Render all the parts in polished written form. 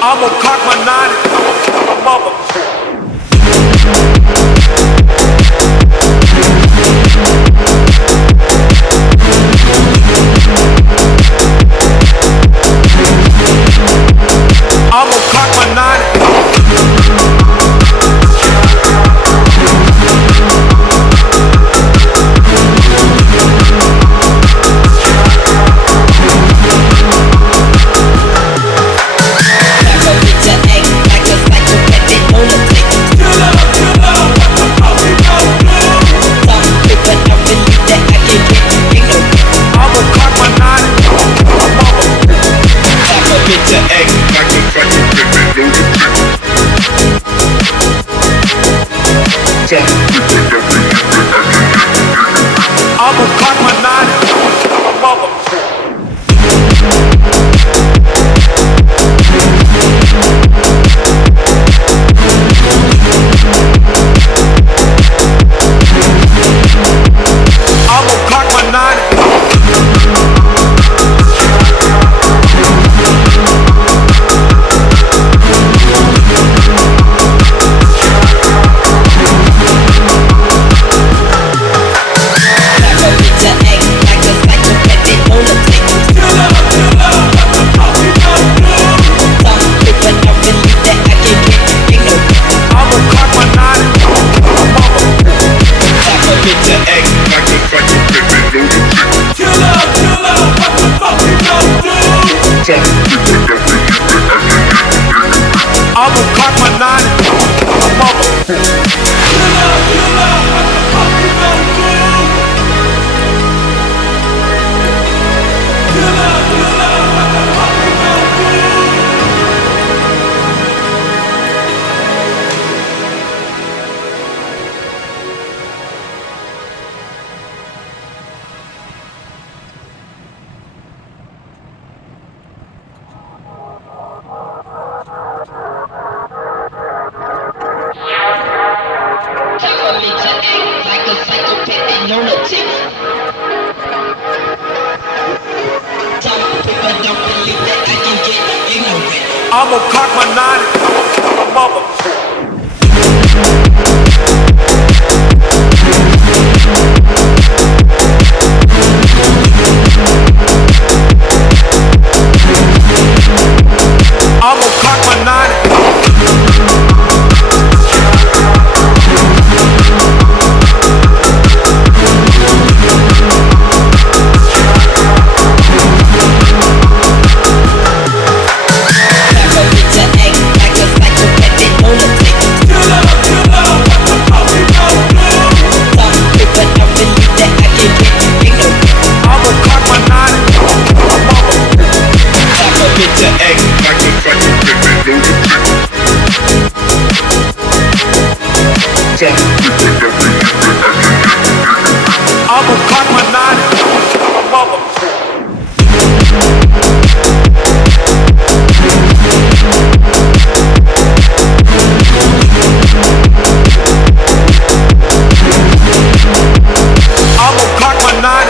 I'ma cock my nine and mother. I'ma cock my nine. I'ma cock my nine and mother. I'ma cock my nine. I'ma cock my nine and mother. I'ma cock my nine and mother. I'ma cock my nine. I'ma cock my nine and mother. I'ma cock my nine.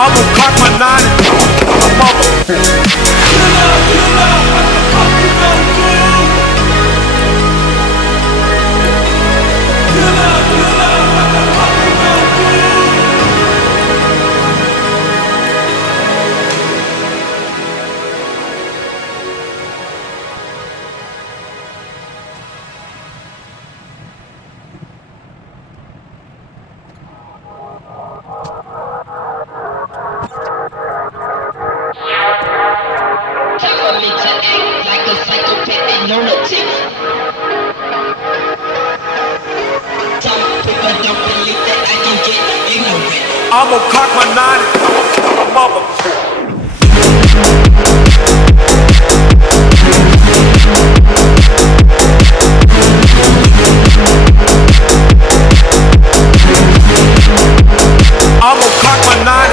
I'ma cock my nine and mother. I'm gonna cock my 9, mother. I'm gonna cock my 9.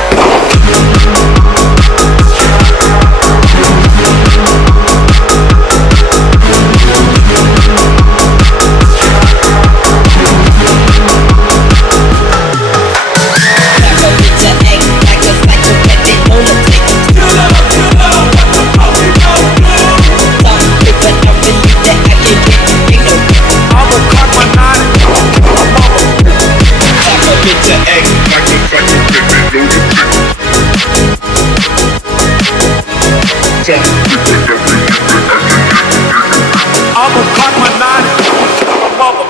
I'm gonna cock my 9, mother.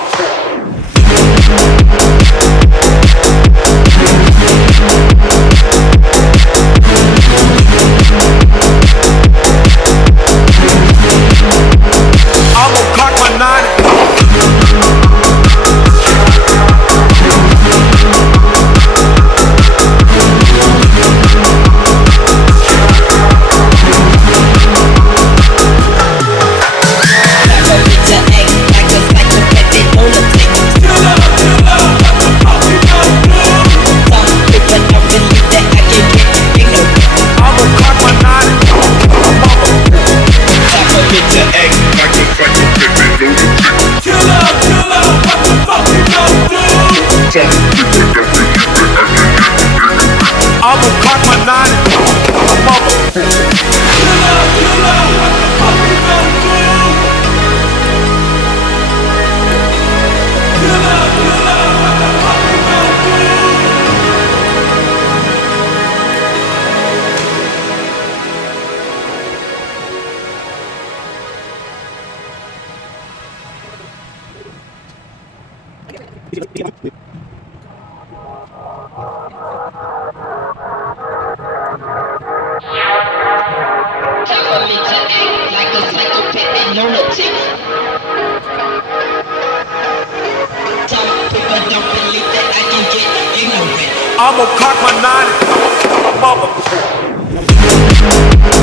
I'm gonna cock my 9. I'm gonna cock my 9, mother. I'm gonna cock my 9, mother.